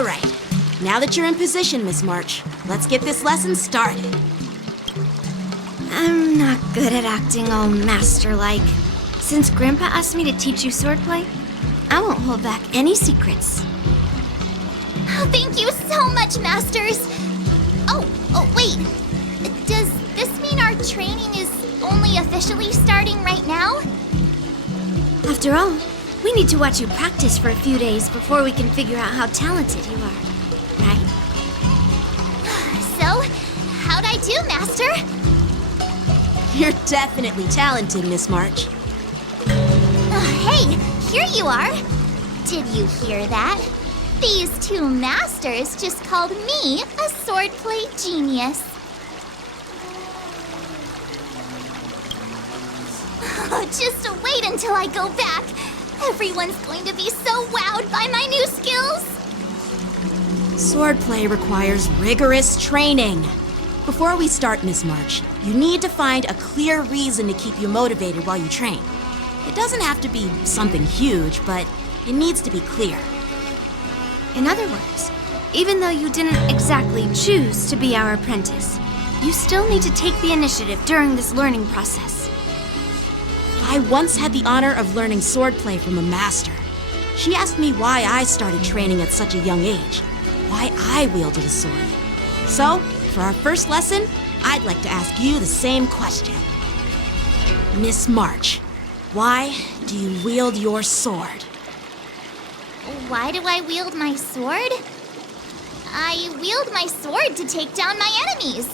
All right. Now that you're in position, Miss March, let's get this lesson started. I'm not good at acting all master-like. Since Grandpa asked me to teach you swordplay, I won't hold back any secrets. Oh, thank you so much, Masters! Oh, wait. Does this mean our training is only officially starting right now? After all, we need to watch you practice for a few days before we can figure out how talented you are, right? So, how'd I do, Master? You're definitely talented, Miss March. Hey, here you are. Did you hear that? These two masters just called me a swordplay genius. Oh, just wait until I go back. Everyone's going to be so wowed by my new skills. Swordplay requires rigorous training. Before we start, Miss March, you need to find a clear reason to keep you motivated while you train. It doesn't have to be something huge, but it needs to be clear. In other words, even though you didn't exactly choose to be our apprentice, you still need to take the initiative during this learning process. I once had the honor of learning swordplay from a master. She asked me why I started training at such a young age, why I wielded a sword. So, for our first lesson, I'd like to ask you the same question. Miss March, why do you wield your sword? Why do I wield my sword? I wield my sword to take down my enemies.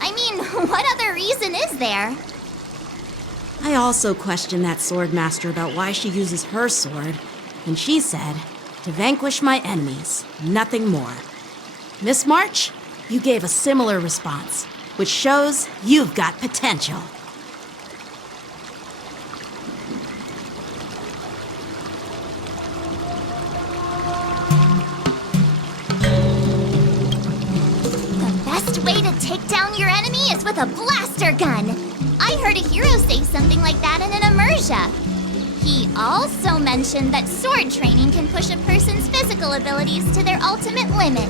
I mean, what other reason is there? I also questioned that sword master about why she uses her sword, and she said, to vanquish my enemies, nothing more. Miss March, you gave a similar response, which shows you've got potential. The best way to take down your enemy is with a blaster gun. I heard a hero say something like that in an immersia. He also mentioned that sword training can push a person's physical abilities to their ultimate limit.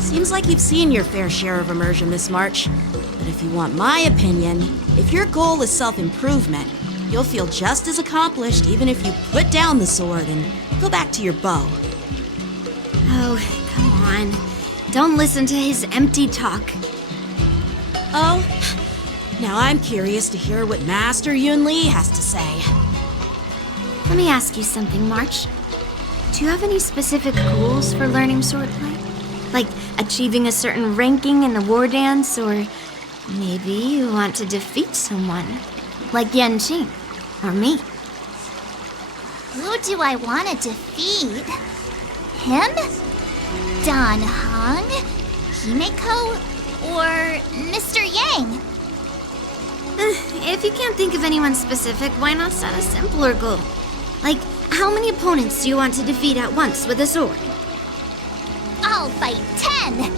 Seems like you've seen your fair share of immersion, Miss March. But if you want my opinion, if your goal is self-improvement, you'll feel just as accomplished even if you put down the sword and go back to your bow. Oh, come on. Don't listen to his empty talk. Oh, now I'm curious to hear what Master Yun Li has to say. Let me ask you something, March. Do you have any specific goals for learning swordplay? Like achieving a certain ranking in the war dance, or maybe you want to defeat someone, like Yan Qing, or me. Who do I want to defeat? Him? Dan Heng? Himeko? Or Mr. Yang? If you can't think of anyone specific, why not set a simpler goal? Like, how many opponents do you want to defeat at once with a sword? I'll fight 10!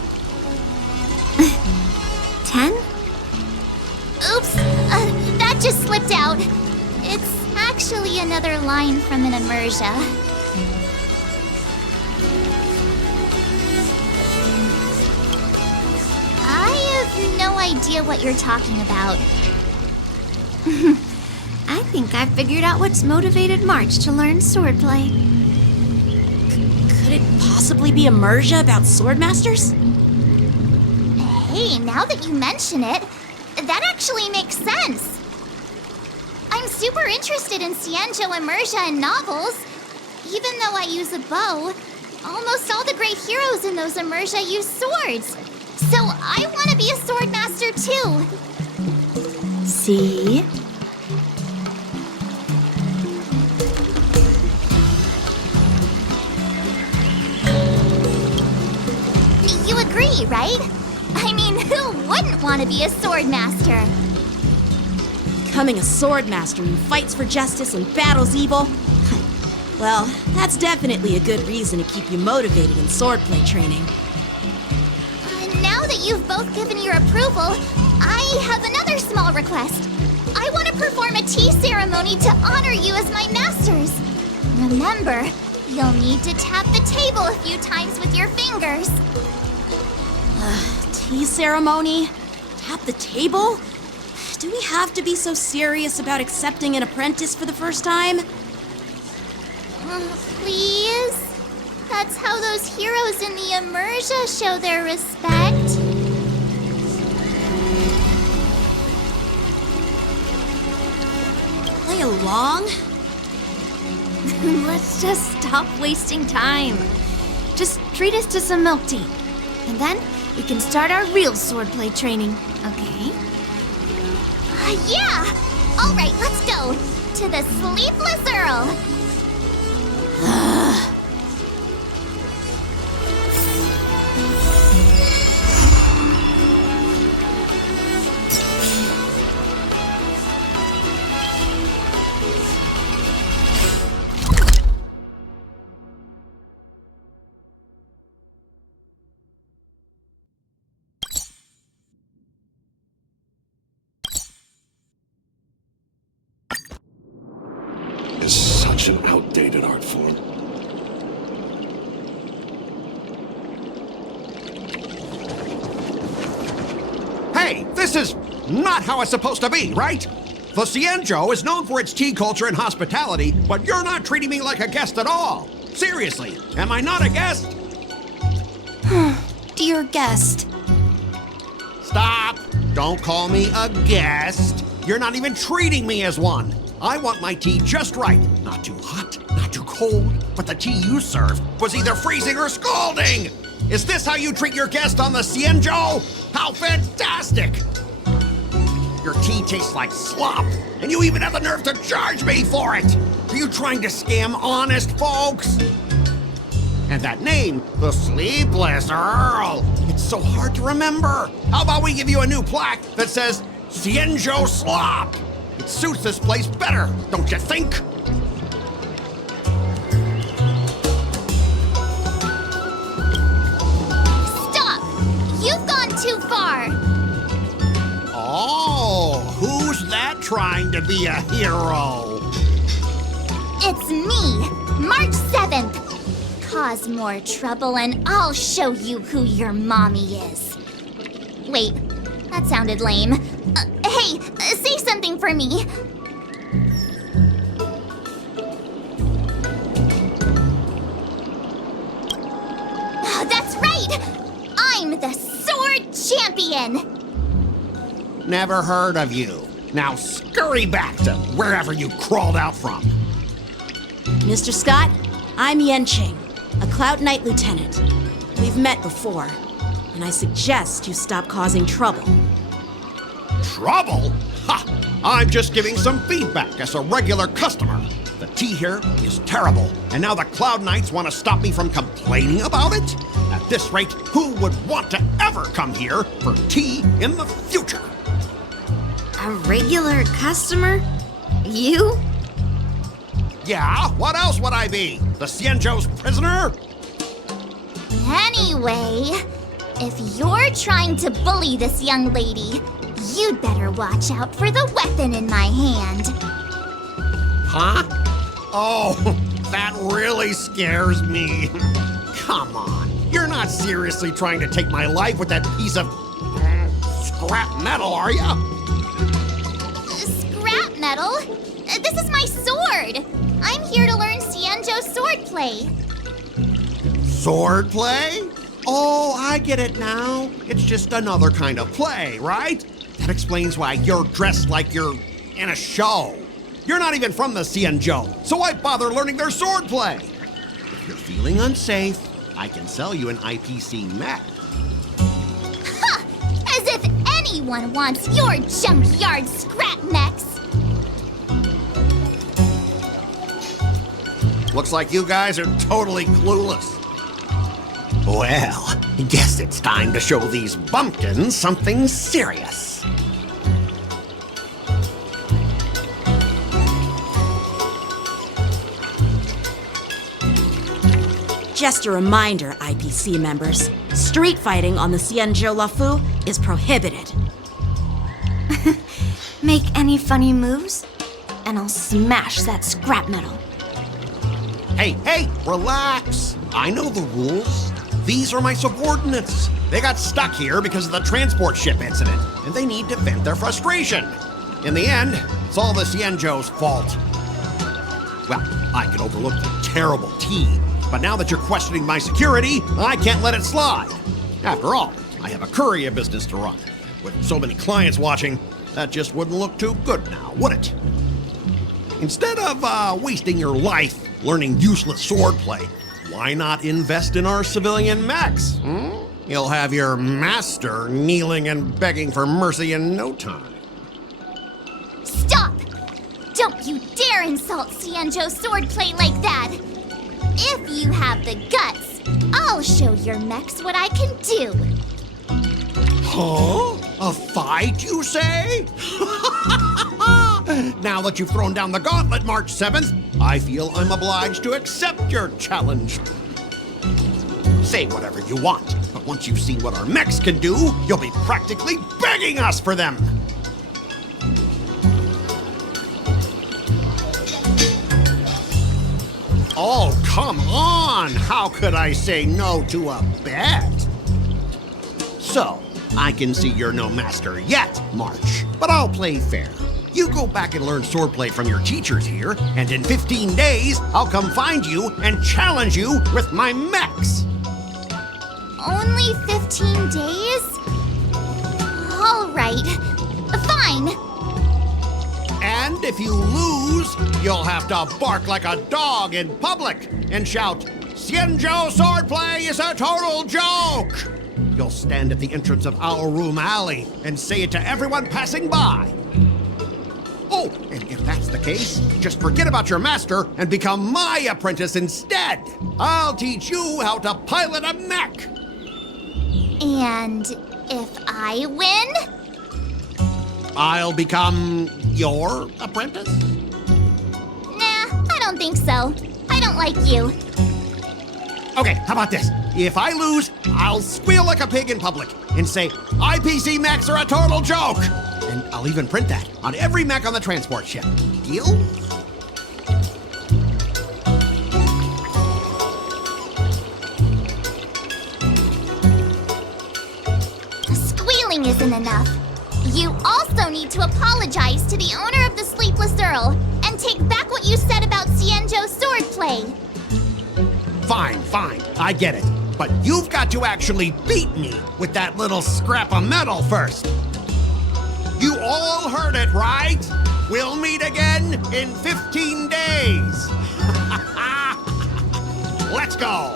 10? Oops, that just slipped out. It's actually another line from an immersia. I have no idea what you're talking about. I think I figured out what's motivated March to learn swordplay. Could it possibly be immersia about swordmasters? Hey, now that you mention it, that actually makes sense. I'm super interested in Xianzhou immersia and novels. Even though I use a bow, almost all the great heroes in those immersia use swords. So I want to be a swordmaster too. See? You agree, right? I mean, who wouldn't want to be a swordmaster? Becoming a swordmaster who fights for justice and battles evil? Well, that's definitely a good reason to keep you motivated in swordplay training. Now that you've both given your approval, I have another small request. I want to perform a tea ceremony to honor you as my masters. Remember, you'll need to tap the table a few times with your fingers. Tea ceremony? Tap the table? Do we have to be so serious about accepting an apprentice for the first time? Please? That's how those heroes in the Immersia show their respect. Play along? Let's just stop wasting time. Just treat us to some milk tea. And then we can start our real swordplay training, okay? Yeah! Alright, let's go! To the Sleepless Earl! Is such an outdated art form. Hey, this is not how it's supposed to be, right? The Cienjo is known for its tea culture and hospitality, but you're not treating me like a guest at all. Seriously, am I not a guest? Dear guest. Stop! Don't call me a guest. You're not even treating me as one. I want my tea just right. Not too hot, not too cold, but the tea you served was either freezing or scalding. Is this how you treat your guest on the Cienjo? How fantastic! Your tea tastes like slop, and you even have the nerve to charge me for it. Are you trying to scam honest folks? And that name, the Sleepless Earl, it's so hard to remember. How about we give you a new plaque that says Cienjo Slop? It suits this place better, don't you think? Stop! You've gone too far! Oh, who's that trying to be a hero? It's me, March 7th. Cause more trouble and I'll show you who your mommy is. Wait, that sounded lame. Hey, say something for me. That's right! I'm the Sword Champion! Never heard of you. Now scurry back to wherever you crawled out from. Mr. Scott, I'm Yenching, a Cloud Knight Lieutenant. We've met before, and I suggest you stop causing trouble. Trouble? Ha! I'm just giving some feedback as a regular customer. The tea here is terrible, and now the Cloud Knights want to stop me from complaining about it? At this rate, who would want to ever come here for tea in the future? A regular customer? You? Yeah, what else would I be? The Cienjo's prisoner? Anyway, if you're trying to bully this young lady, you'd better watch out for the weapon in my hand. Huh? Oh, that really scares me. Come on, you're not seriously trying to take my life with that piece of scrap metal, are ya? Scrap metal? This is my sword! I'm here to learn Cienjo swordplay. Swordplay? Oh, I get it now. It's just another kind of play, right? That explains why you're dressed like you're in a show. You're not even from the Cienjo, so why bother learning their swordplay? If you're feeling unsafe, I can sell you an IPC mech. Ha! As if anyone wants your junkyard scrap mechs! Looks like you guys are totally clueless. Well, guess it's time to show these bumpkins something serious. Just a reminder, IPC members, street fighting on the Cienjo Lafu is prohibited. Make any funny moves, and I'll smash that scrap metal. Hey, relax. I know the rules. These are my subordinates. They got stuck here because of the transport ship incident, and they need to vent their frustration. In the end, it's all the Xianzhou's fault. Well, I can overlook the terrible tea, but now that you're questioning my security, I can't let it slide. After all, I have a courier business to run. With so many clients watching, that just wouldn't look too good now, would it? Instead of wasting your life learning useless swordplay, why not invest in our civilian mechs? You'll have your master kneeling and begging for mercy in no time. Stop! Don't you dare insult Xianzhou swordplay like that! If you have the guts, I'll show your mechs what I can do. Huh? A fight, you say? Now that you've thrown down the gauntlet, March 7th, I feel I'm obliged to accept your challenge. Say whatever you want, but once you've seen what our mechs can do, you'll be practically begging us for them. Oh, come on! How could I say no to a bet? So, I can see you're no master yet, March, but I'll play fair. You go back and learn swordplay from your teachers here, and in 15 days, I'll come find you and challenge you with my mechs. Only 15 days? All right. Fine. And if you lose, you'll have to bark like a dog in public and shout, "Xianzhou swordplay is a total joke!" You'll stand at the entrance of our room alley and say it to everyone passing by. Oh, and if that's the case, just forget about your master and become my apprentice instead. I'll teach you how to pilot a mech. And if I win? I'll become your apprentice? Nah, I don't think so. I don't like you. Okay, how about this? If I lose, I'll squeal like a pig in public and say, IPC mechs are a total joke! And I'll even print that on every mech on the transport ship. Deal? Squealing isn't enough. You also need to apologize to the owner of the Sleepless Earl and take back what you said about Xianzhou swordplay. Fine, I get it. But you've got to actually beat me with that little scrap of metal first. You all heard it, right? We'll meet again in 15 days. Let's go.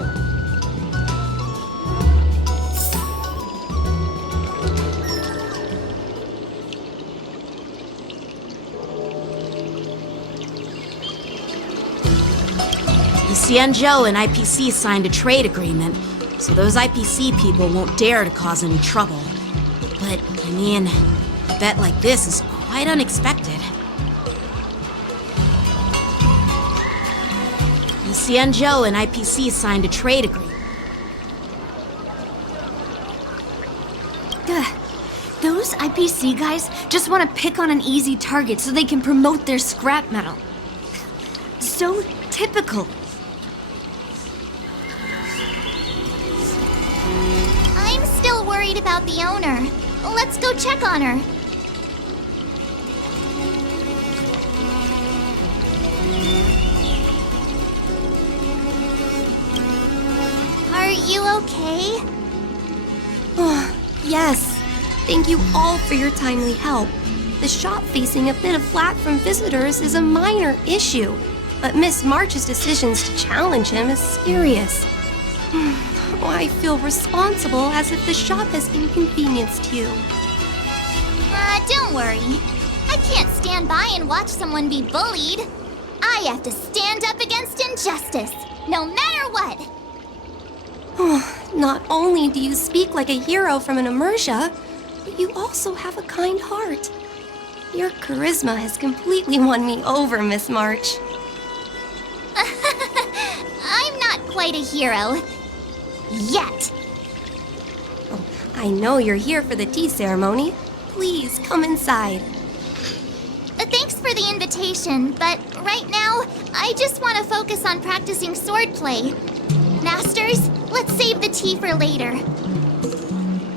The Xianzhou and IPC signed a trade agreement, so those IPC people won't dare to cause any trouble. But, I mean, a bet like this is quite unexpected. The Xianzhou and IPC signed a trade agreement. Those IPC guys just want to pick on an easy target so they can promote their scrap metal. So typical. I'm still worried about the owner. Let's go check on her. Are you okay? Yes. Thank you all for your timely help. The shop facing a bit of flack from visitors is a minor issue, but Miss March's decisions to challenge him is serious. I feel responsible as if the shop has inconvenienced you. Don't worry. I can't stand by and watch someone be bullied. I have to stand up against injustice, no matter what. Not only do you speak like a hero from an immersia, but you also have a kind heart. Your charisma has completely won me over, Miss March. I'm not quite a hero. Yet. I know you're here for the tea ceremony. Please come inside. Thanks for the invitation, but Right now, I just want to focus on practicing swordplay. Masters, let's save the tea for later.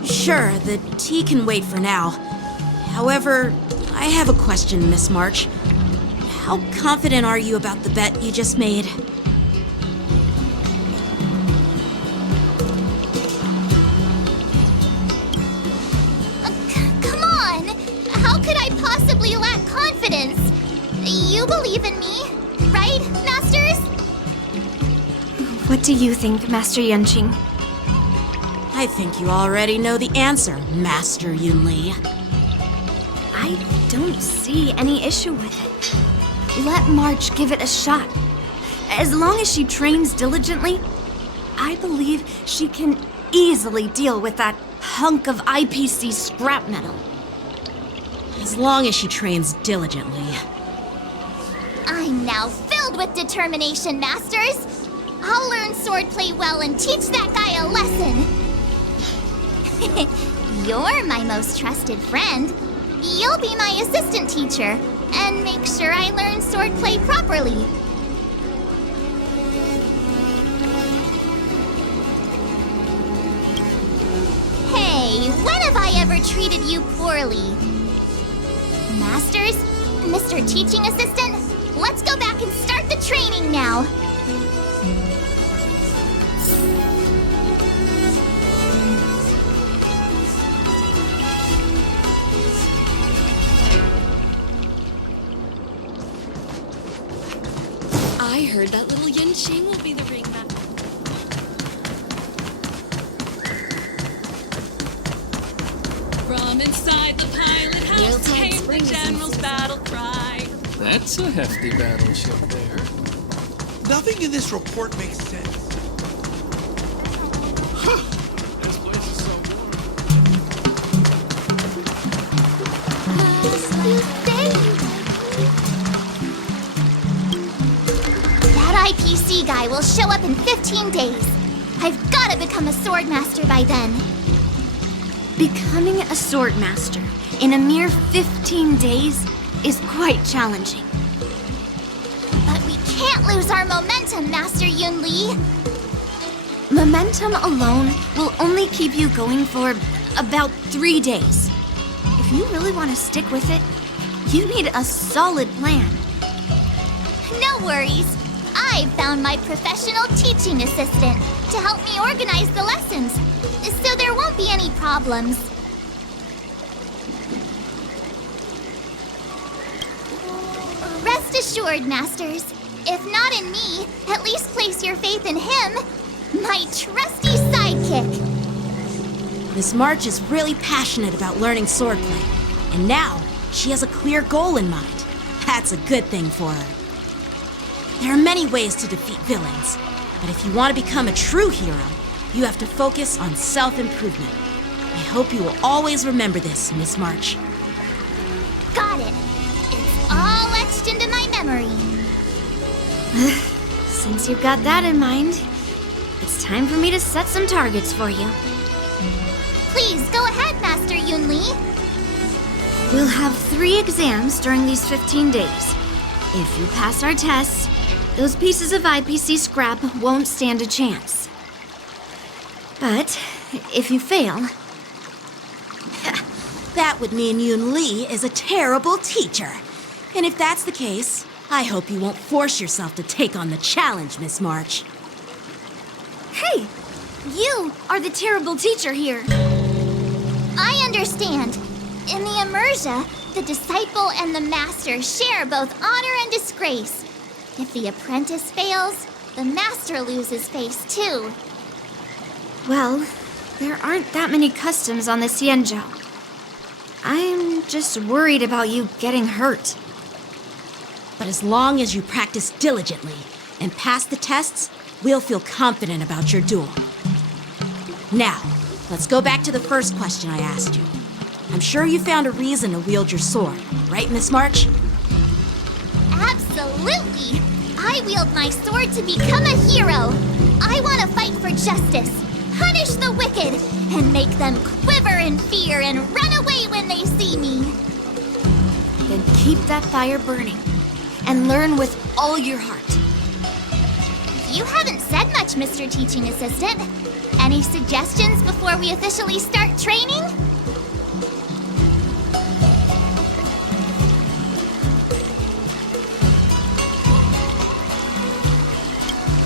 Sure, the tea can wait for now. However, I have a question, Miss March. How confident are you about the bet you just made? Come on! How could I possibly lack confidence? You believe in me, right, Masters? What do you think, Master Yunqing? I think you already know the answer, Master Yunli. I don't see any issue with it. Let March give it a shot. As long as she trains diligently, I believe she can easily deal with that hunk of IPC scrap metal. As long as she trains diligently. I'm now filled with determination, Masters. I'll learn swordplay well and teach that guy a lesson. You're my most trusted friend. You'll be my assistant teacher and make sure I learn swordplay properly. Hey, when have I ever treated you poorly? Masters, Mr. Teaching Assistant, let's go back and start the training now. I heard that little Yunqing will be the ringmaster. From inside the pilot house came the general's battle cry. That's a hefty battleship there. Nothing in this report makes sense. This place is so warm. That IPC guy will show up in 15 days. I've got to become a swordmaster by then. Becoming a swordmaster in a mere 15 days is quite challenging. But we can't lose our momentum, Master Yunli. Momentum alone will only keep you going for about 3 days. If you really want to stick with it, you need a solid plan. No worries. I've found my professional teaching assistant to help me organize the lessons, so there won't be any problems. Rest assured, Masters. If not in me, at least place your faith in him, my trusty sidekick. Miss March is really passionate about learning swordplay, and now she has a clear goal in mind. That's a good thing for her. There are many ways to defeat villains, but if you want to become a true hero, you have to focus on self-improvement. I hope you will always remember this, Miss March. Got it. It's all etched into my memory. Since you've got that in mind, it's time for me to set some targets for you. Please go ahead, Master Yunli. We'll have 3 exams during these 15 days. If you pass our tests, those pieces of IPC scrap won't stand a chance. But if you fail, That would mean Yun Li is a terrible teacher. And if that's the case, I hope you won't force yourself to take on the challenge, Miss March. hey, you are the terrible teacher here. I understand. In the Emersia, the disciple and the master share both honor and disgrace. If the apprentice fails, the master loses face too. Well, there aren't that many customs on the Xianzhou. I'm just worried about you getting hurt. But as long as you practice diligently and pass the tests, we'll feel confident about your duel. Now, let's go back to the first question I asked you. I'm sure you found a reason to wield your sword, right, Miss March? Absolutely! I wield my sword to become a hero. I want to fight for justice, punish the wicked, and make them quiver in fear and run away when they see me. Then keep that fire burning. and learn with all your heart. You haven't said much, Mr. Teaching Assistant. Any suggestions before we officially start training?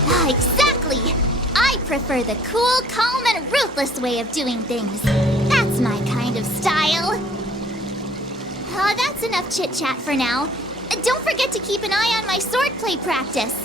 Ah, exactly! I prefer the cool, calm, and ruthless way of doing things. That's my kind of style. That's enough chit-chat for now. Don't forget to keep an eye on my swordplay practice.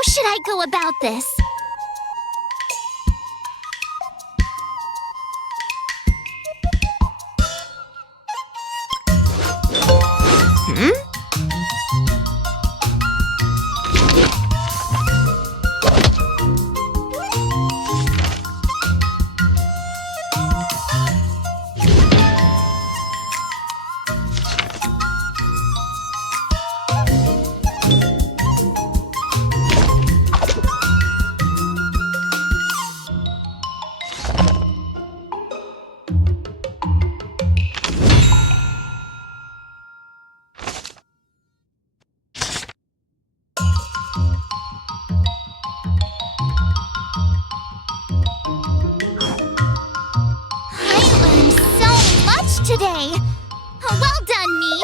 How should I go about this? Today. Well done, me.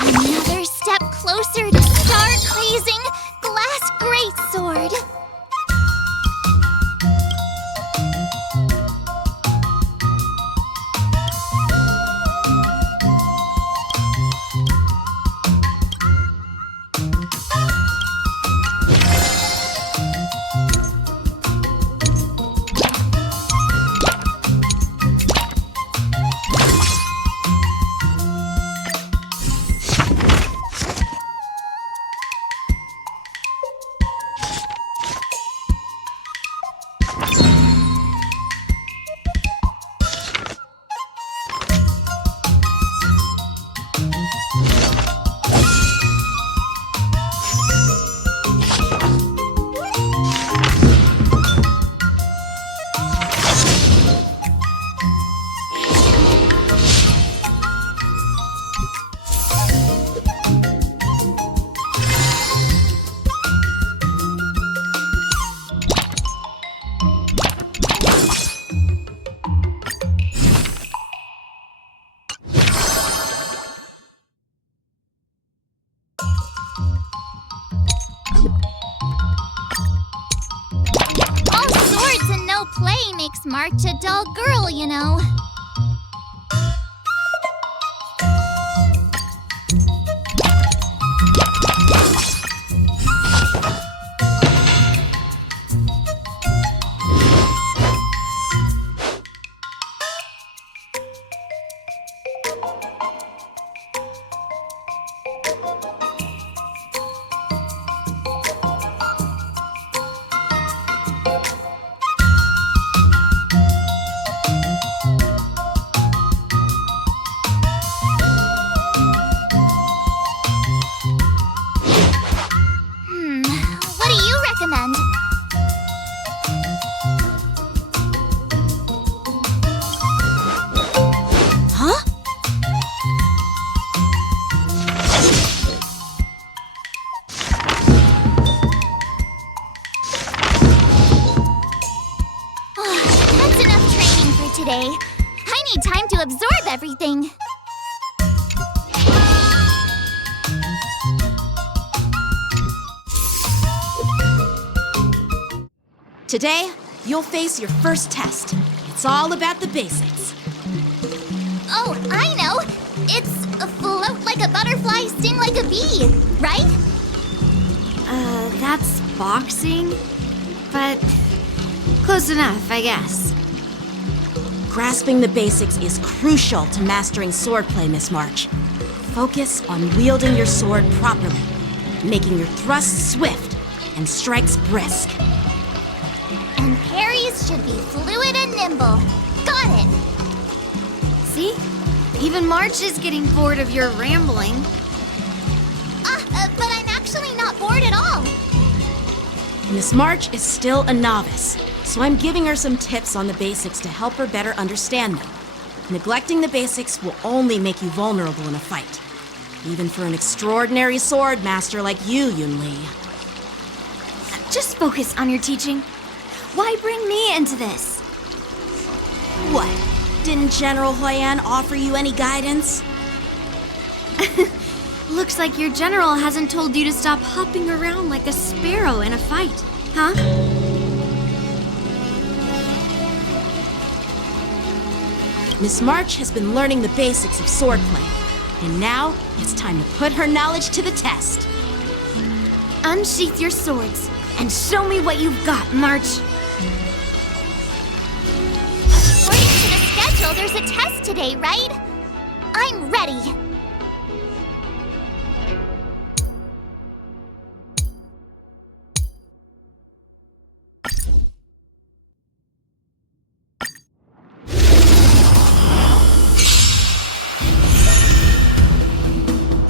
Another step closer to star-crazing glass greatsword. Play makes March a dull girl, you know. Today. I need time to absorb everything. Today, you'll face your first test. It's all about the basics. Oh, I know! It's float like a butterfly, sting like a bee, right? That's boxing, but close enough, I guess. Grasping the basics is crucial to mastering swordplay, Miss March. Focus on wielding your sword properly, making your thrusts swift and strikes brisk. And parries should be fluid and nimble. Got it! See? Even March is getting bored of your rambling. But I'm actually not bored at all. Miss March is still a novice, so I'm giving her some tips on the basics to help her better understand them. Neglecting the basics will only make you vulnerable in a fight, even for an extraordinary sword master like you, Yunli. Just focus on your teaching. Why bring me into this? What? Didn't General Huyan offer you any guidance? Looks like your general hasn't told you to stop hopping around like a sparrow in a fight, huh? Miss March has been learning the basics of swordplay, and now it's time to put her knowledge to the test. Unsheath your swords and show me what you've got, March. According to the schedule, there's a test today, right? I'm ready.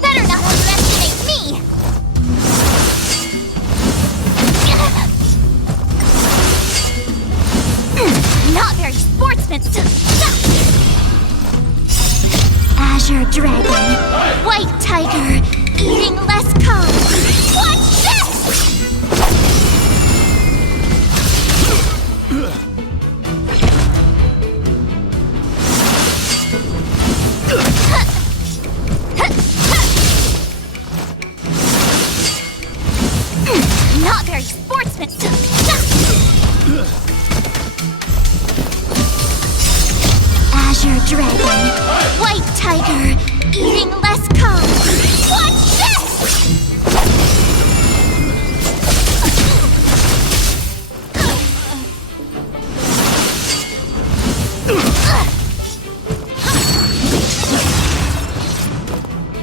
Better not underestimate me. Not very sportsmanlike. Azure Dragon, White Tiger, eating less carbs. What's this? Not very sportsmanlike. Azure Dragon, White Tiger, eating less carbs. What's this?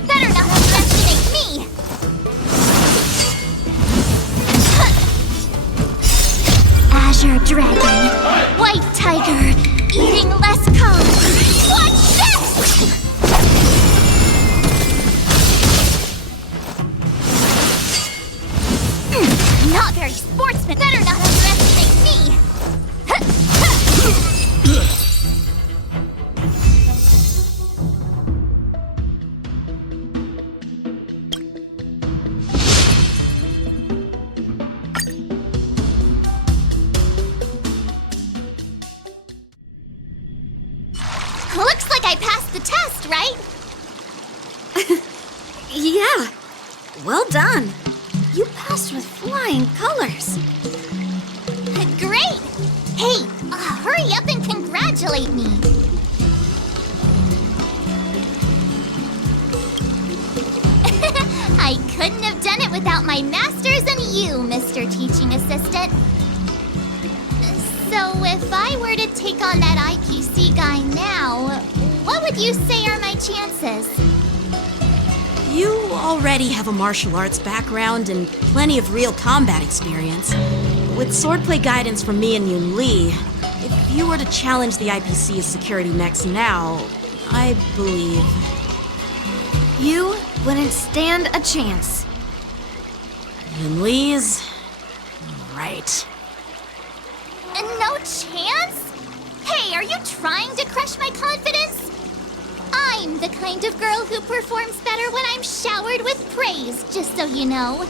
Better not underestimate me. Azure Dragon, White Tiger, eating less carbs. What's this? Not very sportsman. Better not underestimate me. Looks like I passed the test, right? Yeah, well done. You passed with flying colors. Great! Hey, hurry up and congratulate me. I couldn't have done it without my masters and you, Mr. Teaching Assistant. So if I were to take on that IPC guy now, what would you say are my chances? You already have a martial arts background and plenty of real combat experience. With swordplay guidance from me and Yoon Lee, if you were to challenge the IPC as security mechs now, I believe... You wouldn't stand a chance. Yoon Lee's... right. No chance? Hey, are you trying to crush my confidence? I'm the kind of girl who performs better when I'm showered with praise, just so you know.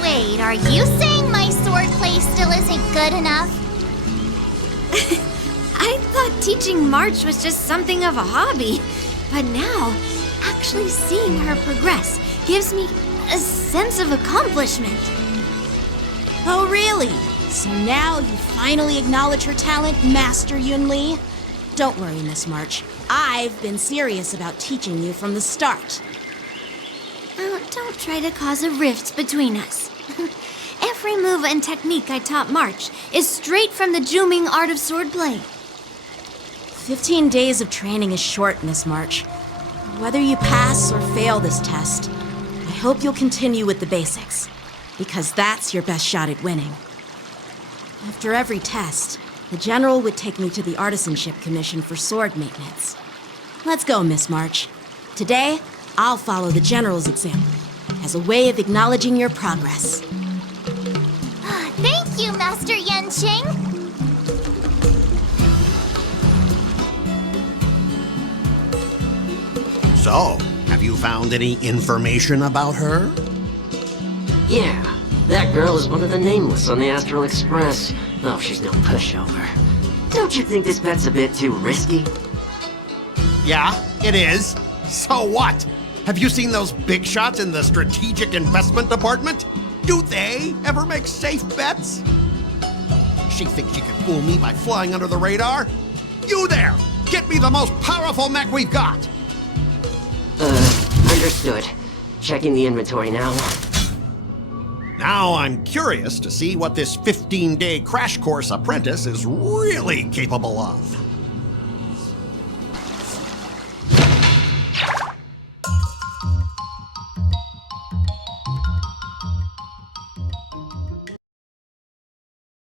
Wait, are you saying my swordplay still isn't good enough? I thought teaching March was just something of a hobby, but now, actually seeing her progress gives me a sense of accomplishment. Oh, really? So now you finally acknowledge her talent, Master Yoon Lee? Don't worry, Miss March. I've been serious about teaching you from the start. Oh, don't try to cause a rift between us. Every move and technique I taught March is straight from the Juming art of swordplay. 15 days of training is short, Miss March. Whether you pass or fail this test, I hope you'll continue with the basics, because that's your best shot at winning. After every test, the General would take me to the Artisanship Commission for sword maintenance. Let's go, Miss March. Today, I'll follow the General's example as a way of acknowledging your progress. Thank you, Master Yenching. So, Have you found any information about her? Yeah, that girl is one of the nameless on the Astral Express. Oh, she's no pushover. Don't you think this bet's a bit too risky? Yeah, it is. So what? Have you seen those big shots in the strategic investment department? Do they ever make safe bets? She thinks she can fool me by flying under the radar? You there! Get me the most powerful mech we've got! Understood. Checking the inventory now. Now I'm curious to see what this 15-day crash course apprentice is really capable of.